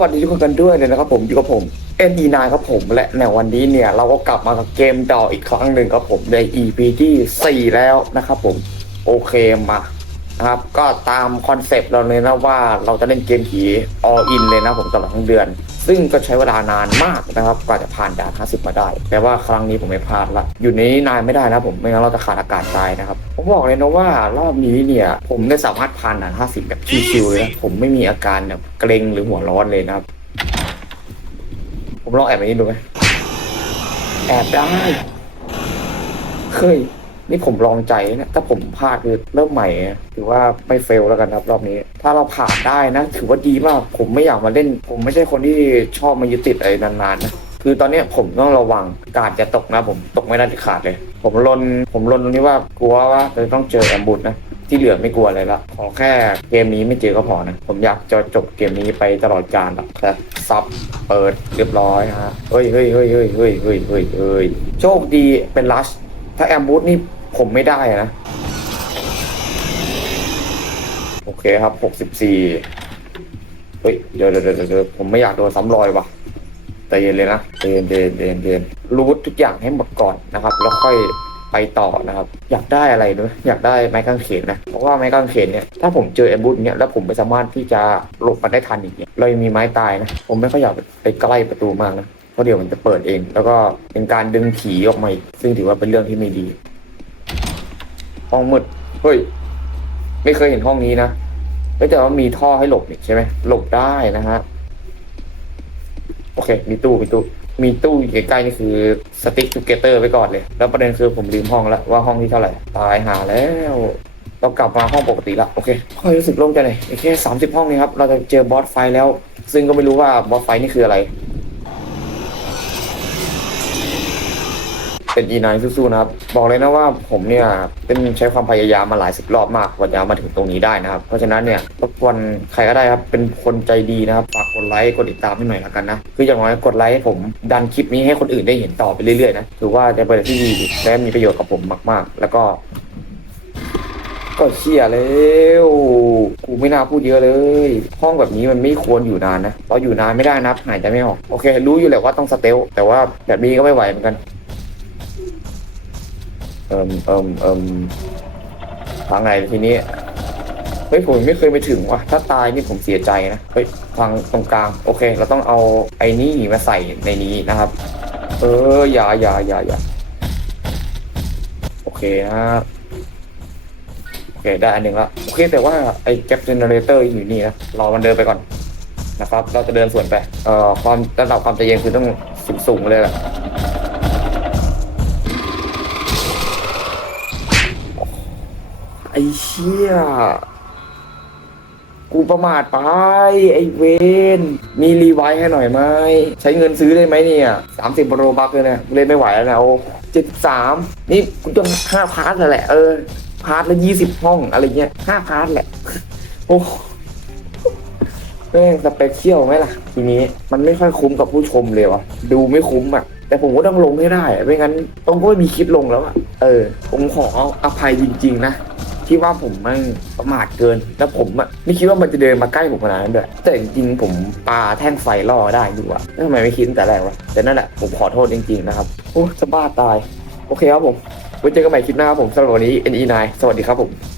วัสดีทุกคนกันด้วยเลยนะครับผมอยู่กับผม NE9 ครับผมและในวันนี้เนี่ย เราก็กลับมากับเกมดออีกครั้งหนึ่งครับผมใน EP ที่ 4 แล้วนะครับผม โอเคมา ครับ ก็ตามคอนเซปต์เราเลยนะว่าเราจะเล่นเกมผี all in เลยนะผมตลอดทั้งเดือน ซึ่งก็ใช้เวลานานมากนะครับกว่าจะผ่านด่าน 50 มาได้ แต่ว่าครั้งนี้ผมไม่พลาดละ อยู่ในนี้นานไม่ได้นะผมไม่งั้นเราจะขาดอากาศตายนะครับ ผมบอกเลยนะว่ารอบนี้เนี่ยผมได้สามารถผ่านด่าน 50 แบบชิวๆเลยนะผมไม่มีอาการแบบเกรงหรือหัวร้อนเลยนะครับ ผมลองแอบไปนี้ดูไหมแอบได้เฮ้ย นี่ผมลองใจนะถ้าผมพลาดคือเริ่มใหม่ถือว่าไม่เฟลแล้วกันครับรอบนี้ ถ้าเราผ่านได้นะ ถือว่าดีมาก ผมไม่อยากมาเล่น ผมไม่ใช่คนที่ชอบมายึดติดอะไรนานๆนะคือตอนนี้ผมต้องระวังกาดจะตกนะ ผมตกไม่ได้ขาดเลย ผมลนผมลนตรงนี้ว่ากลัวว่าจะต้องเจอแอมบูดนะที่เหลือไม่กลัวอะไรละขอแค่เกมนี้ไม่เจอก็พอนะ ผมอยากจะจบเกมนี้ไปตลอดกาลหรอกครับซับเปิดเรียบร้อยฮะเฮ้ยเฮ้ยเฮ้ยเฮ้ยเฮ้ยเฮ้ยเฮ้ยโชคดีเป็นลัชถ้าแอมบูดนี่ ผมไม่ได้นะ โอเคครับหกสิบสี่เฮ้ย เดี๋ยวเดี๋ยวเดี๋ยวผมไม่อยากโดนซ้ำรอยว่ะใจเย็นเลยนะเย็นเย็นเย็นเย็นรู้ทุกอย่างให้หมดก่อนนะครับ แล้วค่อยไปต่อนะครับ อยากได้อะไรด้วยอยากได้ไม้กางเขนนะ เพราะว่าไม้กางเขนเนี่ยถ้าผมเจอแอมบูดเนี่ยแล้วผมไม่สามารถที่จะหลบมันได้ทันอย่างเงี้ยเรายังมีไม้ตายนะ ผมไม่ค่อยอยากไปใกล้ประตูมากนะเพราะเดี๋ยวมันจะเปิดเอง แล้วก็เป็นการดึงผีออกมาอีกซึ่งถือว่าเป็นเรื่องที่ไม่ดี ห้องมืดเฮ้ย ไม่เคยเห็นห้องนี้นะเฮ้ยแต่ว่ามีท่อให้หลบนี่ใช่ไหมหลบได้นะฮะโอเค มีตู้มีตู้มีตู้อยู่ใกล้ๆนี่คือสติ๊กทูเกเตอร์ไว้ก่อนเลย แล้วประเด็นคือผมลืมห้องแล้วว่าห้องที่เท่าไหร่ ตายหาแล้วเรากลับมาห้องปกติละโอเคค่อยรู้สึกโล่งใจหน่อยแค่สามสิบห้องนี้ครับ เราจะเจอบอสไฟแล้ว ซึ่งก็ไม่รู้ว่าบอสไฟนี่คืออะไร เป็นอีนายสู้ๆนะครับ บอกเลยนะว่าผมเนี่ยเป็นใช้ความพยายามมาหลายสิบรอบมากกว่าจะมาถึงตรงนี้ได้นะครับ เพราะฉะนั้นเนี่ยรบกวนใครก็ได้ครับ เป็นคนใจดีนะครับฝากกดไลค์กดติดตามให้หน่อยละกันนะคืออย่างน้อยกดไลค์ให้ผมดันคลิปนี้ให้คนอื่นได้เห็นต่อไปเรื่อยๆนะถือว่าจะเป็นที่ดีและมีประโยชน์กับผมมาก ๆ แล้วก็ ก็เชี่ยแล้วกูไม่น่าพูดเยอะเลย ห้องแบบนี้มันไม่ควรอยู่นานนะเพออยู่นานไม่ได้นะหายใจไม่ออกโอเค รู้อยู่แหละว่าต้องสเตลแต่ว่าแบบนี้ก็ไม่ไหวเหมือนกัน อิมเอิมเอิมทางไหนทีนี้เฮ้ยผมไม่เคยไปถึงว่ะถ้าตายนี่ผมเสียใจนะเฮ้ยทางตรงกลางโอเค เราต้องเอาไอ้นี่มาใส่ในนี้นะครับ เอออย่าอย่าอย่าอย่าโอเคนะโอเคได้อันหนึ่งละโอเคแต่ว่าไอ้แก๊ปเจเนเรเตอร์อยู่นี่นะรอมันเดินไปก่อนนะครับ เราจะเดินสวนไปเอ่อความระดับความใจเย็นคือต้องสูงสูงๆเลยแหละ ไอ้เชี่ย กูประมาทไป ไอ้เวนมีรีไวท์ให้หน่อยไหม ใช้เงินซื้อได้ไหมเนี่ยสามสิบโรบักเลยนะเล่นไม่ไหวแล้วนะโอ้เจ็ดสามนี่กูต้องห้าพาร์ทแล้วแหละ เออ พาร์ทละยี่สิบห้องอะไรเงี้ยห้าพาร์ทแหละ โอ้แม่งสเปเชียลไหมล่ะ ทีนี้มันไม่ค่อยคุ้มกับผู้ชมเลยวะดูไม่คุ้มอะ แต่ผมก็ต้องลงให้ได้ ไม่งั้นต้องก็ไม่มีคลิปลงแล้วอะ เออ ผมขออภัยจริง ๆ นะ ที่ว่าผมไม่งประมาทเกิน แล้วผมอะไม่คิดว่ามันจะเดินมาใกล้ผมขนาดนั้นด้วยแต่จริงๆผมปาแท่งไฟล่อได้อยู่อะทำไมไม่คิดตั้งแต่แรกวะแต่นั่นแหละผมขอโทษจริงๆนะครับโอ้จะบ้าตาย โอเคครับผมไว้เจอกันใหม่คลิปหน้าครับผมสำหรับวันนี้ NE9 สวัสดีครับผม